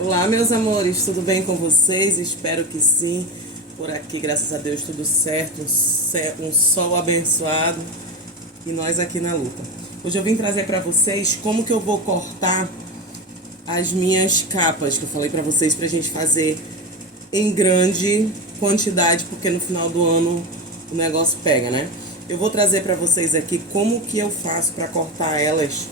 Olá, meus amores, tudo bem com vocês? Espero que sim. Por aqui, graças a Deus, tudo certo. Um sol abençoado e nós aqui na luta. Hoje eu vim trazer para vocês como que eu vou cortar as minhas capas que eu falei para vocês pra gente fazer em grande quantidade, porque no final do ano o negócio pega, né? Eu vou trazer para vocês aqui como que eu faço para cortar elas,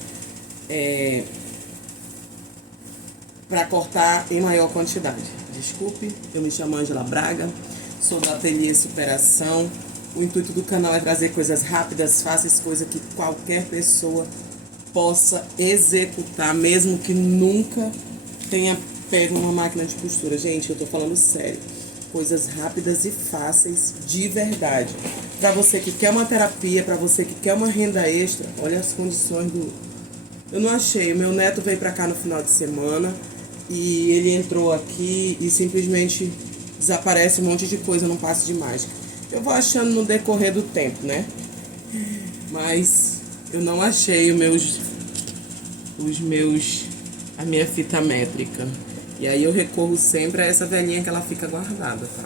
para cortar em maior quantidade. Desculpe, eu me chamo Ângela Braga, sou do Ateliê Superação. O intuito do canal é trazer coisas rápidas, fáceis, coisas que qualquer pessoa possa executar, mesmo que nunca tenha pego uma máquina de costura. Gente, eu tô falando sério. Coisas rápidas e fáceis de verdade. Para você que quer uma terapia, para você que quer uma renda extra, olha as condições do... Eu não achei. Meu neto veio pra cá no final de semana e ele entrou aqui e simplesmente desaparece um monte de coisa num passe de mágica. Eu vou achando no decorrer do tempo, né? Mas eu não achei a minha fita métrica. E aí eu recorro sempre a essa velhinha que ela fica guardada, tá?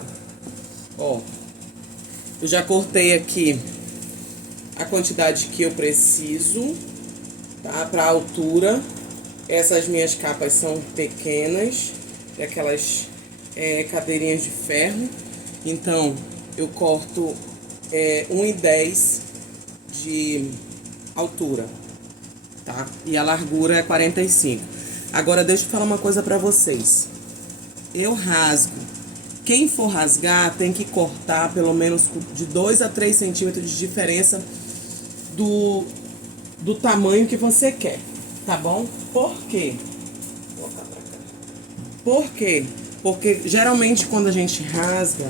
Ó, eu já cortei aqui a quantidade que eu preciso, tá? Pra altura. Essas minhas capas são pequenas, aquelas cadeirinhas de ferro. Então, eu corto 1,10 de altura, tá? E a largura é 45. Agora, deixa eu falar uma coisa pra vocês. Eu rasgo. Quem for rasgar tem que cortar pelo menos de 2 a 3 centímetros de diferença do tamanho que você quer, tá bom? Por quê? Vou voltar pra cá. Por quê? Porque geralmente quando a gente rasga,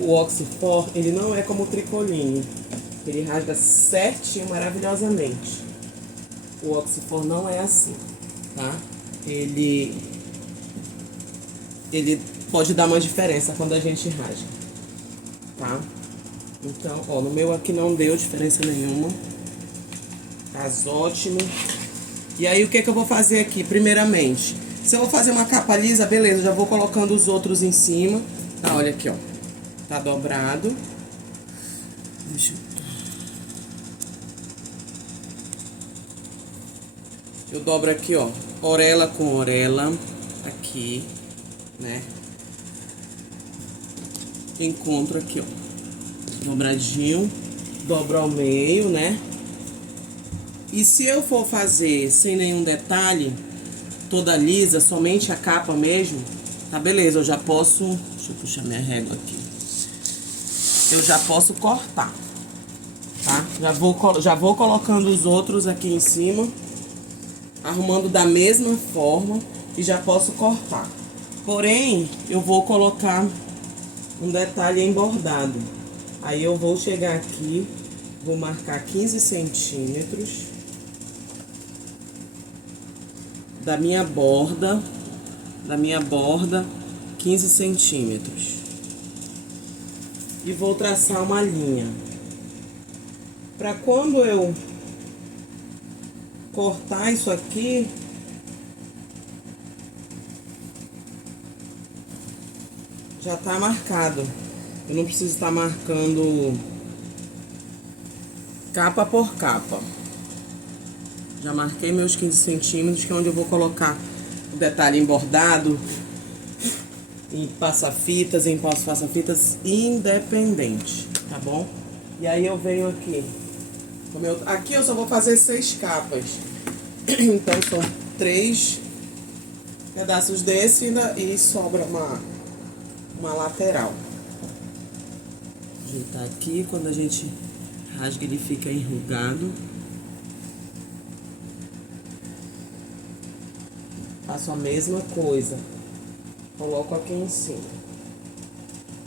o Oxyfor, ele não é como o tricoline. Ele rasga certinho, maravilhosamente. O Oxyfor não é assim, tá? Ele pode dar uma diferença quando a gente rasga, tá? Então, ó, no meu aqui não deu diferença nenhuma. Tá ótimo. E aí, o que eu vou fazer aqui? Primeiramente, se eu vou fazer uma capa lisa, beleza, já vou colocando os outros em cima. Tá, olha aqui, ó. Tá dobrado. Eu dobro aqui, ó, orelha com orelha, aqui, né? Encontro aqui, ó, dobradinho, dobro ao meio, né? E se eu for fazer sem nenhum detalhe, toda lisa, somente a capa mesmo, tá beleza, eu já posso... Deixa eu puxar minha régua aqui. Eu já posso cortar, tá? Já vou colocando os outros aqui em cima, arrumando da mesma forma e já posso cortar. Porém, eu vou colocar um detalhe em bordado. Aí eu vou chegar aqui, vou marcar 15 centímetros da minha borda, 15 centímetros. E vou traçar uma linha. Para quando eu cortar isso aqui, já tá marcado. Eu não preciso estar marcando capa por capa. Já marquei meus 15 centímetros, que é onde eu vou colocar o detalhe em bordado, em passa-fitas, em passa-fitas independente, tá bom? E aí eu venho aqui. Aqui eu só vou fazer 6 capas. Então são 3 pedaços desse e sobra uma lateral. Ajeitar aqui, quando a gente rasga ele fica enrugado. Faço a mesma coisa. Coloco aqui em cima.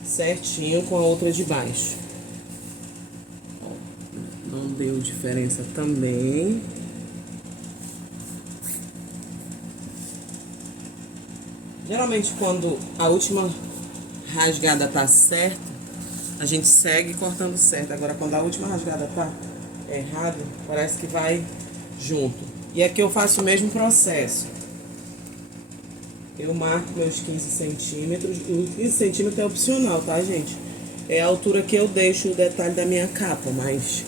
Certinho com a outra de baixo. Não deu diferença também. Geralmente quando a última rasgada tá certa, a gente segue cortando certo. Agora quando a última rasgada tá errada, parece que vai junto. E aqui eu faço o mesmo processo. eu marco meus 15 centímetros. O 15 centímetros é opcional, tá, gente? É a altura que eu deixo o detalhe da minha capa, mas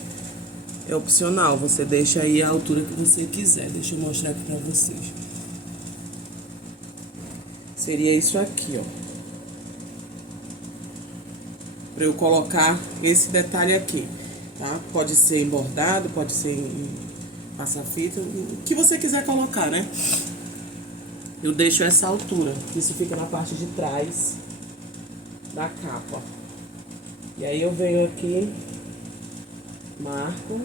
é opcional. Você deixa aí a altura que você quiser. Deixa eu mostrar aqui pra vocês. Seria isso aqui, ó. Pra eu colocar esse detalhe aqui, tá? Pode ser em bordado, pode ser em passa-fita, o que você quiser colocar, né? Eu deixo essa altura. Isso fica na parte de trás da capa. E aí eu venho aqui, marco.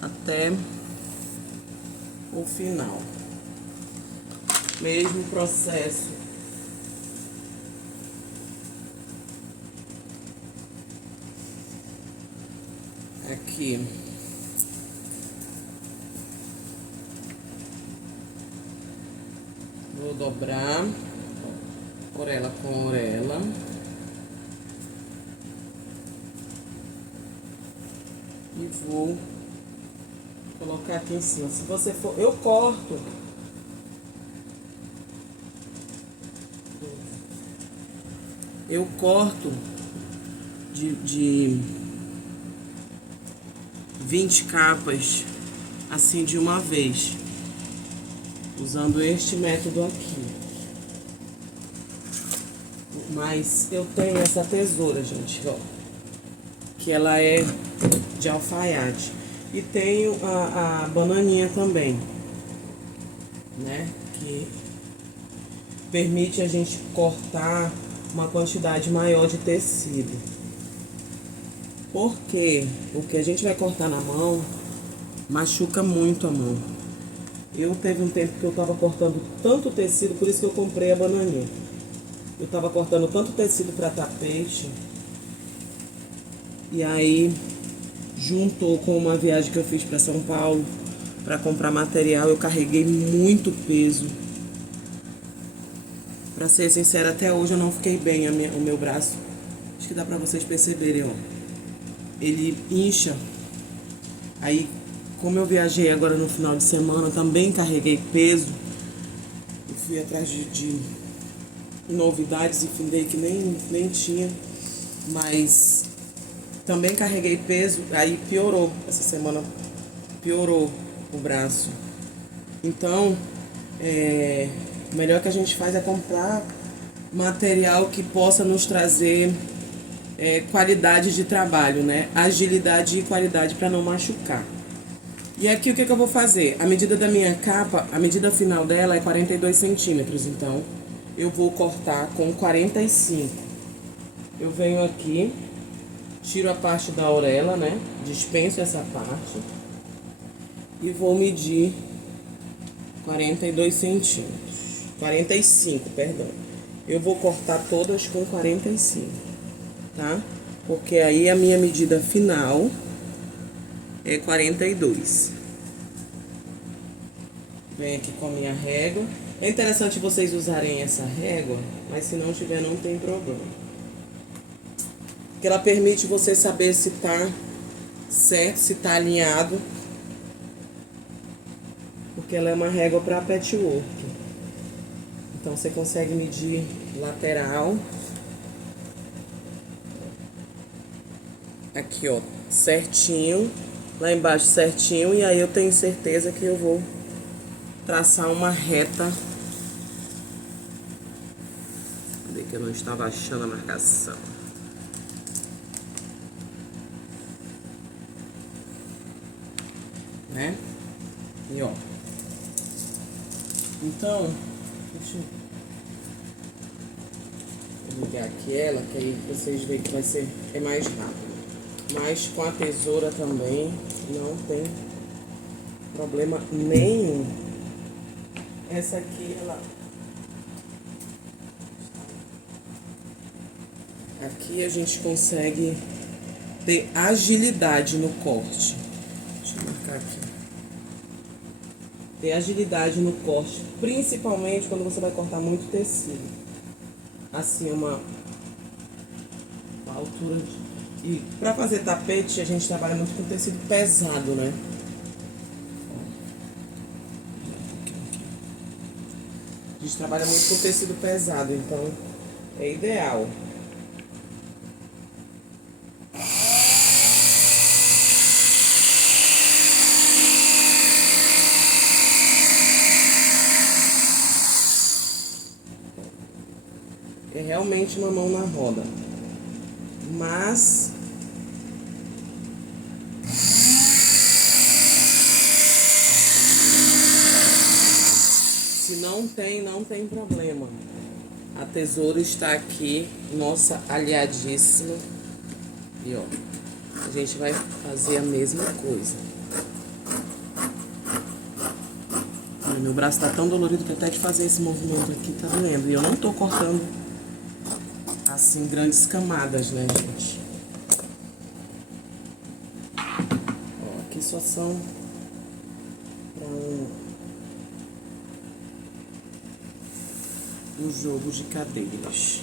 Até o final. Mesmo processo. Aqui. Vou dobrar orelha com orelha. E vou colocar aqui em cima. Se você for, eu corto. Eu corto de 20 capas assim de uma vez, usando este método aqui. Mas eu tenho essa tesoura, gente, ó, que ela é de alfaiate. E tenho a bananinha também, né, que permite a gente cortar uma quantidade maior de tecido. Por quê? Porque a gente vai cortar na mão, machuca muito a mão. Eu teve um tempo que eu tava cortando tanto tecido, por isso que eu comprei a bananinha. Eu tava cortando tanto tecido para tapete. E aí juntou com uma viagem que eu fiz para São Paulo para comprar material, eu carreguei muito peso. Pra ser sincera, até hoje eu não fiquei bem o meu braço. Acho que dá pra vocês perceberem, ó. Ele incha. Aí, como eu viajei agora no final de semana, também carreguei peso. Eu fui atrás de novidades e findei que nem tinha. Mas também carreguei peso, aí piorou. Essa semana piorou o braço. Então, o melhor que a gente faz é comprar material que possa nos trazer qualidade de trabalho, né? Agilidade e qualidade para não machucar. E aqui o que eu vou fazer? A medida da minha capa, a medida final dela é 42 centímetros, então eu vou cortar com 45. Eu venho aqui, tiro a parte da orelha, né? Dispenso essa parte e vou medir 42 centímetros. 45, perdão. Eu vou cortar todas com 45, tá? Porque aí a minha medida final é 42. Venho aqui com a minha régua. É interessante vocês usarem essa régua, mas se não tiver, não tem problema. Porque ela permite você saber se tá certo, se tá alinhado. Porque ela é uma régua para patchwork. Então você consegue medir lateral. Aqui, ó, certinho. Lá embaixo certinho. E aí eu tenho certeza que eu vou traçar uma reta. Cadê que eu não estava achando a marcação? Né? E ó. Então, deixa eu ligar aqui ela, que aí vocês veem que vai ser mais rápido. Mas com a tesoura também não tem problema nenhum. Essa aqui, ela... Aqui a gente consegue ter agilidade no corte. Deixa eu marcar aqui. Ter agilidade no corte, principalmente quando você vai cortar muito tecido. assim uma altura e para fazer tapete a gente trabalha muito com tecido pesado, né? A gente trabalha muito com tecido pesado, então é ideal. É realmente uma mão na roda. Mas se não tem problema. A tesoura está aqui, nossa aliadíssima. E ó, a gente vai fazer a mesma coisa. Meu braço tá tão dolorido que até de fazer esse movimento aqui tá doendo. E eu não tô cortando assim grandes camadas, né, gente? Ó, aqui só são para um jogo de cadeiras.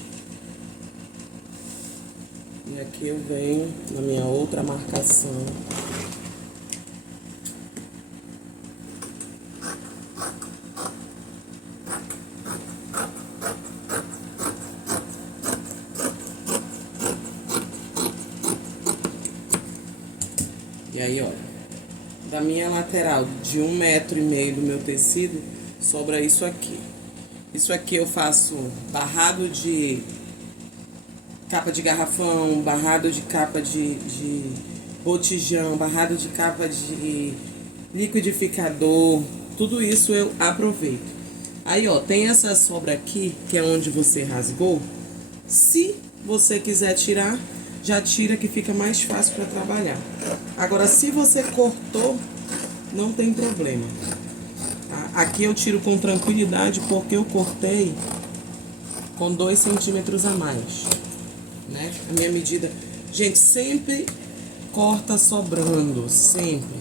E aqui eu venho na minha outra marcação. E aí, olha, da minha lateral de 1,5 m do meu tecido, sobra isso aqui. Isso aqui eu faço barrado de capa de garrafão, barrado de capa de botijão, barrado de capa de liquidificador, tudo isso eu aproveito. Aí, ó, tem essa sobra aqui, que é onde você rasgou. Se você quiser tirar, já tira que fica mais fácil para trabalhar. Agora, se você cortou, não tem problema. Aqui eu tiro com tranquilidade porque eu cortei com 2 centímetros a mais, né? A minha medida... Gente, sempre corta sobrando, sempre.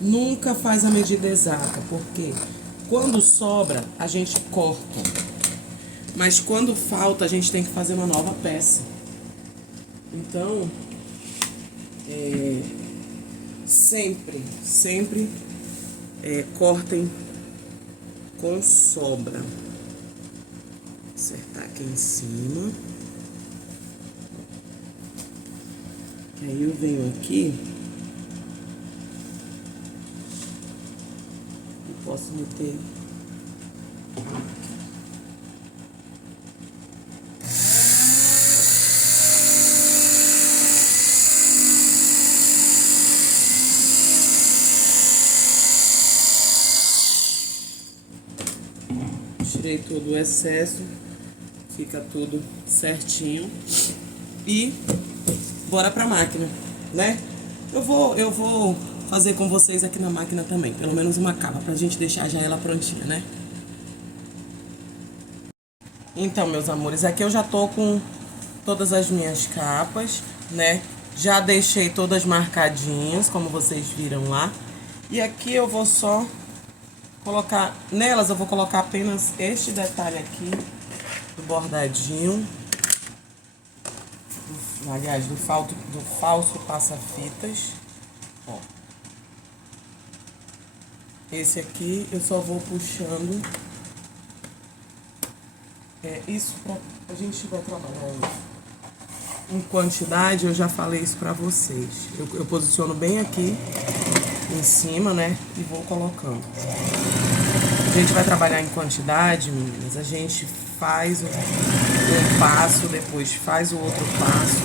Nunca faz a medida exata, porque quando sobra, a gente corta. Mas quando falta, a gente tem que fazer uma nova peça. Então, sempre cortem com sobra. Vou acertar aqui em cima. Que aí eu venho aqui e posso meter tirei todo o excesso, fica tudo certinho e bora pra máquina, né? Eu vou fazer com vocês aqui na máquina também, pelo menos uma capa pra gente deixar já ela prontinha, né? Então, meus amores, aqui eu já tô com todas as minhas capas, né? Já deixei todas marcadinhas, como vocês viram lá. E aqui eu vou só colocar, nelas eu vou colocar apenas este detalhe aqui, do bordadinho, aliás, do falso passa-fitas, ó. Esse aqui eu só vou puxando, isso pra a gente vai trabalhar em quantidade, eu já falei isso pra vocês. Eu posiciono bem aqui em cima, né, e vou colocando. A gente vai trabalhar em quantidade, meninas. A gente faz um passo, depois faz o outro passo.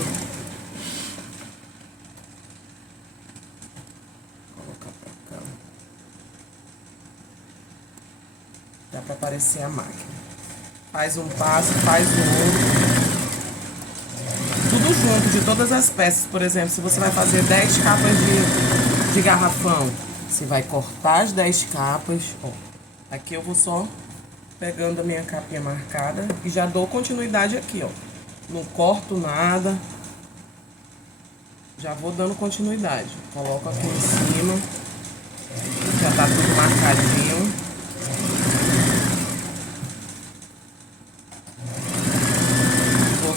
Vou colocar pra cá. Dá pra aparecer a máquina. Faz um passo, faz o outro. Tudo junto, de todas as peças. Por exemplo, se você vai fazer 10 capas de garrafão, você vai cortar as 10 capas, ó. Aqui eu vou só pegando a minha capinha marcada e já dou continuidade aqui, ó. Não corto nada. Já vou dando continuidade. Coloco aqui em cima. Já tá tudo marcadinho.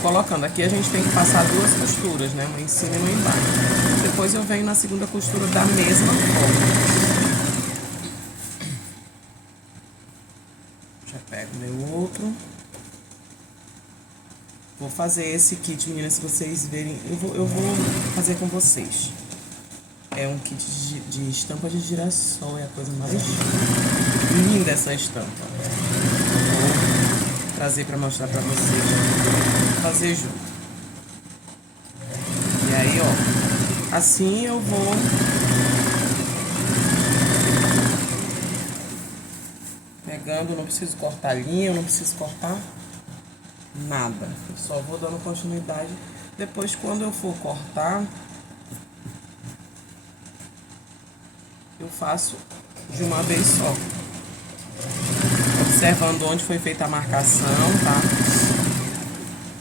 colocando. Aqui a gente tem que passar 2 costuras, né? Uma em cima e uma embaixo. Depois eu venho na segunda costura da mesma forma. Já pego meu outro. Vou fazer esse kit, meninas, se vocês verem. Eu vou fazer com vocês. É um kit de estampa de girassol. É a coisa mais linda essa estampa. Vou trazer pra mostrar pra vocês. Vou fazer junto. E aí, ó. Assim eu vou pegando. Não preciso cortar linha, não preciso cortar nada. Eu só vou dando continuidade. Depois, quando eu for cortar, eu faço de uma vez só. Observando onde foi feita a marcação, tá?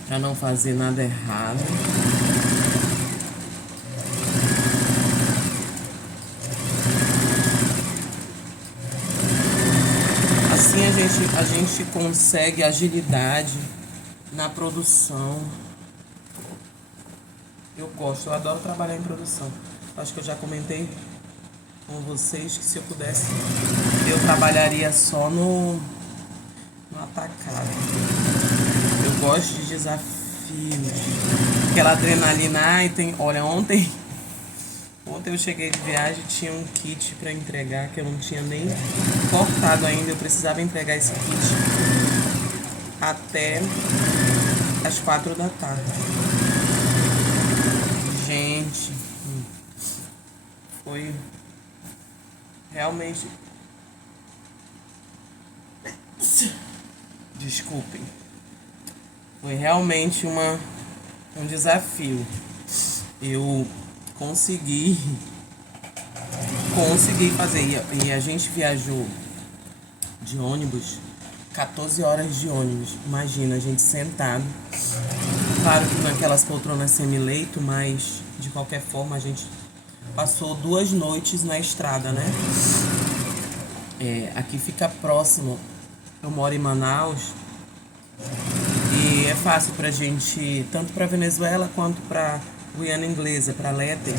Pra não fazer nada errado. Assim a gente consegue agilidade na produção. Eu gosto, eu adoro trabalhar em produção. Acho que eu já comentei com vocês que se eu pudesse, eu trabalharia só no atacado. Eu gosto de desafios. Aquela adrenalina. Ai, olha, ontem eu cheguei de viagem, tinha um kit para entregar que eu não tinha nem cortado ainda. Eu precisava entregar esse kit até às 4 da tarde. Gente, foi realmente... Desculpem. Foi realmente um desafio. Eu consegui fazer. E a gente viajou de ônibus, 14 horas de ônibus. Imagina, a gente sentado. Claro que naquelas poltronas semi-leito, mas de qualquer forma a gente passou 2 noites na estrada, né? Aqui fica próximo. Eu moro em Manaus. E é fácil pra gente, tanto pra Venezuela quanto pra Guiana Inglesa, pra Leyte.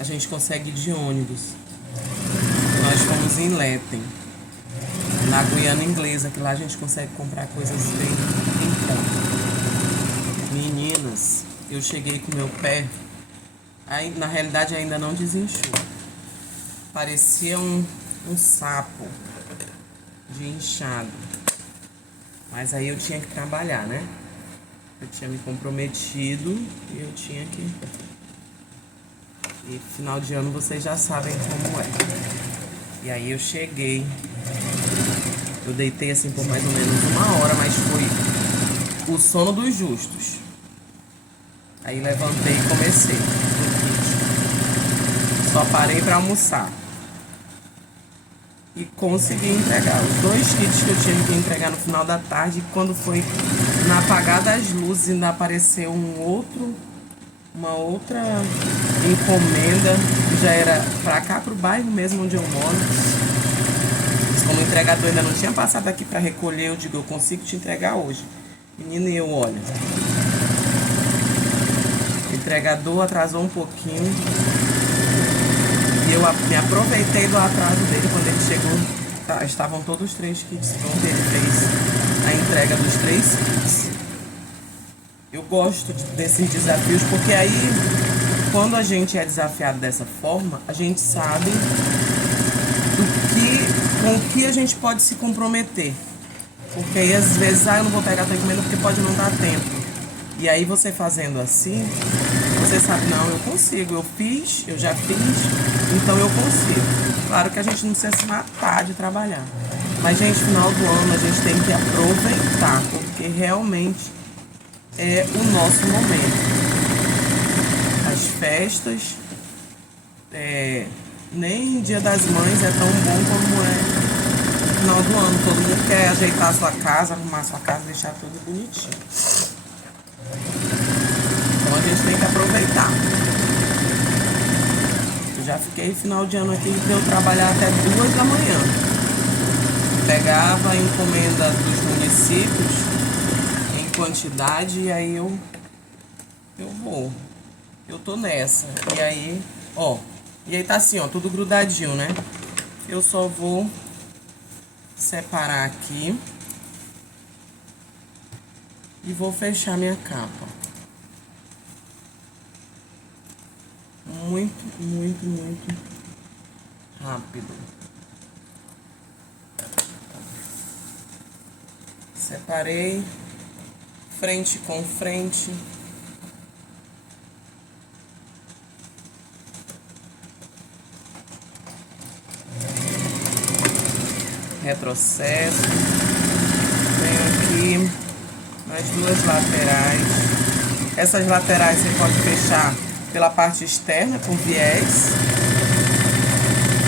A gente consegue ir de ônibus. Nós fomos em Leyte, na Guiana Inglesa, que lá a gente consegue comprar coisas bem em conta. Meninas, eu cheguei com meu pé, aí, na realidade ainda não desinchou. Parecia um sapo de inchado. Mas aí eu tinha que trabalhar, né? Eu tinha me comprometido e eu tinha que... E final de ano vocês já sabem como é. E aí eu cheguei. Eu deitei assim por mais ou menos 1 hora, mas foi o sono dos justos. Aí levantei e comecei. Só parei pra almoçar. E consegui entregar os 2 kits que eu tinha que entregar no final da tarde. E quando foi na apagada das luzes, ainda apareceu uma outra encomenda, que já era pra cá, pro bairro mesmo onde eu moro. Mas como o entregador ainda não tinha passado aqui pra recolher, eu digo, eu consigo te entregar hoje. Menina, e eu, olha, o entregador atrasou um pouquinho. E eu me aproveitei do atraso dele. Quando ele chegou, estavam todos os 3 kits prontos. Ele fez a entrega dos 3 kits. Eu gosto desses desafios, porque aí, quando a gente é desafiado dessa forma, a gente sabe com o que a gente pode se comprometer. Porque aí, às vezes, eu não vou pegar a tua encomenda porque pode não dar tempo. E aí, você fazendo assim, você sabe, não, eu consigo, eu já fiz, então eu consigo. Claro que a gente não precisa se matar de trabalhar. Mas, gente, final do ano a gente tem que aproveitar, porque realmente é o nosso momento. As festas, nem Dia das Mães é tão bom como é no final do ano. Todo mundo quer ajeitar a sua casa, arrumar a sua casa, deixar tudo bonitinho. Então a gente tem que aproveitar. Eu já fiquei final de ano aqui, deu trabalhar até 2 da manhã. Pegava a encomenda dos municípios, quantidade e aí eu vou. Eu tô nessa. E aí, ó. E aí tá assim, ó, tudo grudadinho, né? Eu só vou separar aqui. E vou fechar minha capa. Muito, muito, muito rápido. Separei. Frente com frente. Retrocesso. Venho aqui nas duas laterais. Essas laterais você pode fechar pela parte externa com viés.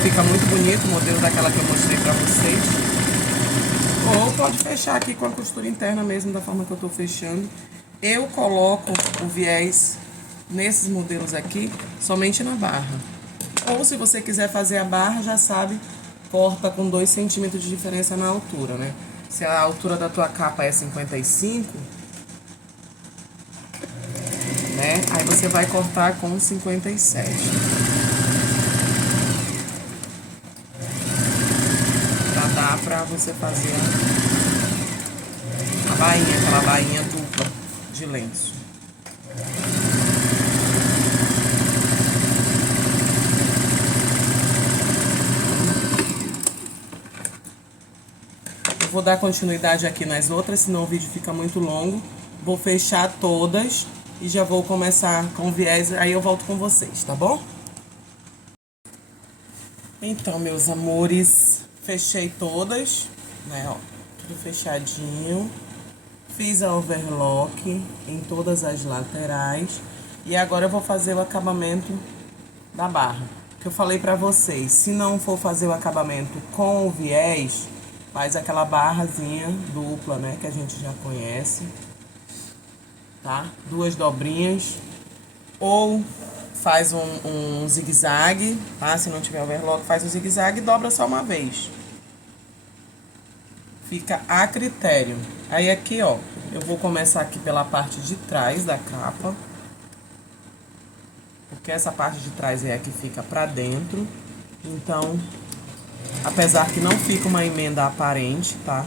Fica muito bonito o modelo daquela que eu mostrei pra vocês. Ou pode fechar aqui com a costura interna mesmo, da forma que eu tô fechando. Eu coloco o viés nesses modelos aqui somente na barra. Ou se você quiser fazer a barra, já sabe, corta com 2 centímetros de diferença na altura, né? Se a altura da tua capa é 55, né? Aí você vai cortar com 57. Pra dar pra você fazer a bainha, aquela bainha dupla de lenço. Eu vou dar continuidade aqui nas outras, senão o vídeo fica muito longo. Vou fechar todas e já vou começar com viés, aí eu volto com vocês, tá bom? Então, meus amores, fechei todas, né, ó, tudo fechadinho. Fiz a overlock em todas as laterais. E agora eu vou fazer o acabamento da barra. Que eu falei pra vocês, se não for fazer o acabamento com o viés, faz aquela barrazinha dupla, né, que a gente já conhece. Tá? 2 dobrinhas. Ou faz um zigue-zague, tá? Se não tiver overlock, faz o zigue-zague e dobra só uma vez. Fica a critério. Aí aqui, ó, eu vou começar aqui pela parte de trás da capa. Porque essa parte de trás é a que fica pra dentro. Então, apesar que não fica uma emenda aparente, tá?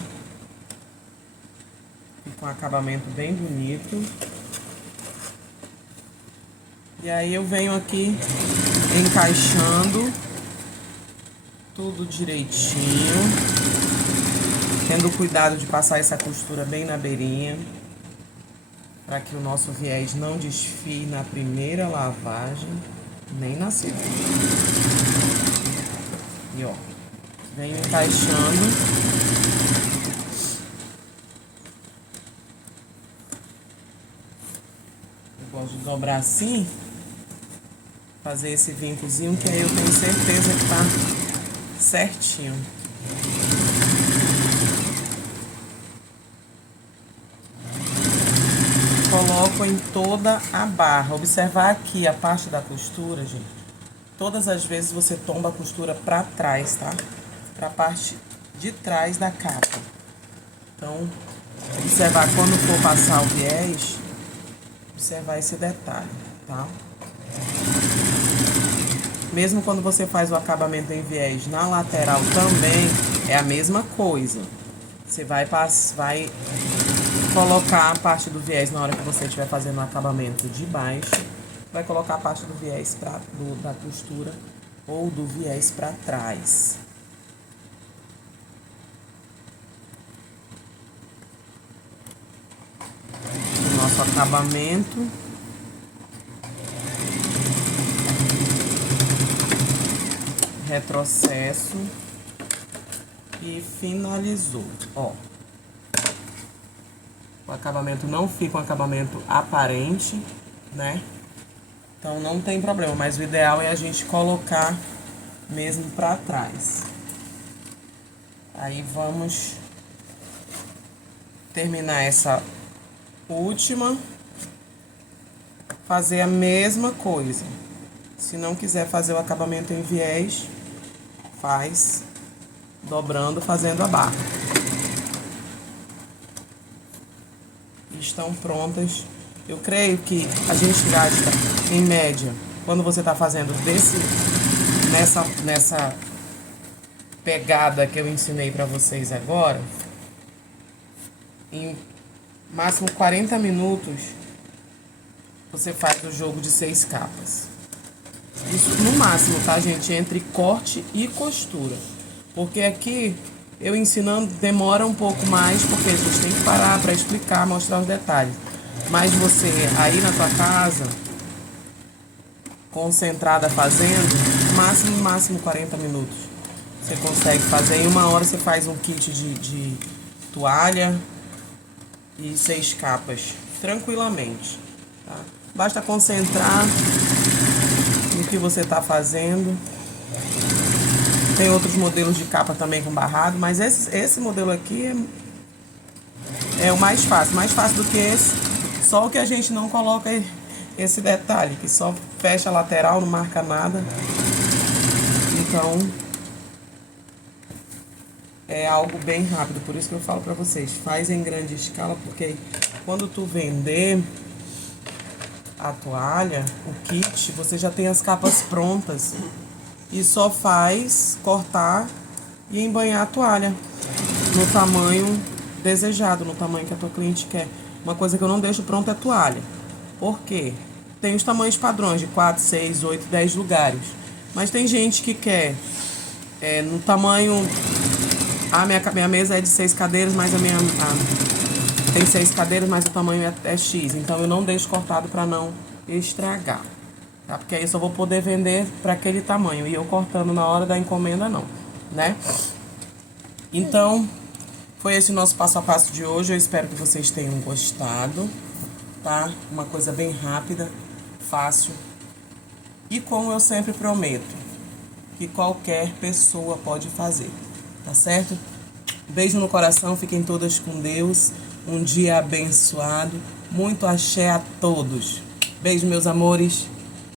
Fica um acabamento bem bonito. E aí eu venho aqui encaixando tudo direitinho. Tendo cuidado de passar essa costura bem na beirinha, para que o nosso viés não desfie na primeira lavagem, nem na segunda. E ó, venho encaixando. Eu gosto de dobrar assim, fazer esse vincozinho, que aí eu tenho certeza que tá certinho. Coloco em toda a barra. Observar aqui a parte da costura, gente. Todas as vezes você tomba a costura pra trás, tá? Pra parte de trás da capa. Então, observar quando for passar o viés, observar esse detalhe, tá? Mesmo quando você faz o acabamento em viés na lateral também, é a mesma coisa. Você vai colocar a parte do viés na hora que você estiver fazendo o acabamento de baixo. Vai colocar a parte do viés da costura ou do viés para trás. O nosso acabamento. Retrocesso. E finalizou, ó. O acabamento não fica um acabamento aparente, né? Então não tem problema, mas o ideal é a gente colocar mesmo pra trás. Aí vamos terminar essa última. Fazer a mesma coisa. Se não quiser fazer o acabamento em viés, faz dobrando, fazendo a barra. estão prontas. Eu creio que a gente gasta, em média, quando você está fazendo nessa pegada que eu ensinei para vocês agora, em máximo 40 minutos, você faz o jogo de 6 capas. Isso no máximo, tá, gente? Entre corte e costura. Porque aqui, eu ensinando, demora um pouco mais, porque a gente tem que parar para explicar, mostrar os detalhes. Mas você, aí na tua casa, concentrada fazendo, máximo 40 minutos. Você consegue fazer. Em 1 hora você faz um kit de toalha e 6 capas, tranquilamente, tá? Basta concentrar no que você está fazendo. Tem outros modelos de capa também com barrado, mas esse modelo aqui é o mais fácil do que esse, só que a gente não coloca esse detalhe, que só fecha a lateral, não marca nada. Então, é algo bem rápido, por isso que eu falo pra vocês, faz em grande escala, porque quando tu vender a toalha, o kit, você já tem as capas prontas e só faz cortar e embanhar a toalha no tamanho desejado, no tamanho que a tua cliente quer. Uma coisa que eu não deixo pronta é a toalha. Por quê? Tem os tamanhos padrões de 4, 6, 8, 10 lugares. Mas tem gente que quer no tamanho... minha mesa é de 6 cadeiras, mas tem 6 cadeiras, mas o tamanho é X. Então eu não deixo cortado para não estragar. Tá? Porque aí eu só vou poder vender para aquele tamanho. E eu cortando na hora da encomenda não, né? Então, foi esse o nosso passo a passo de hoje. Eu espero que vocês tenham gostado, tá? Uma coisa bem rápida, fácil. E como eu sempre prometo, que qualquer pessoa pode fazer, tá certo? Beijo no coração, fiquem todas com Deus. Um dia abençoado. Muito axé a todos. Beijo, meus amores.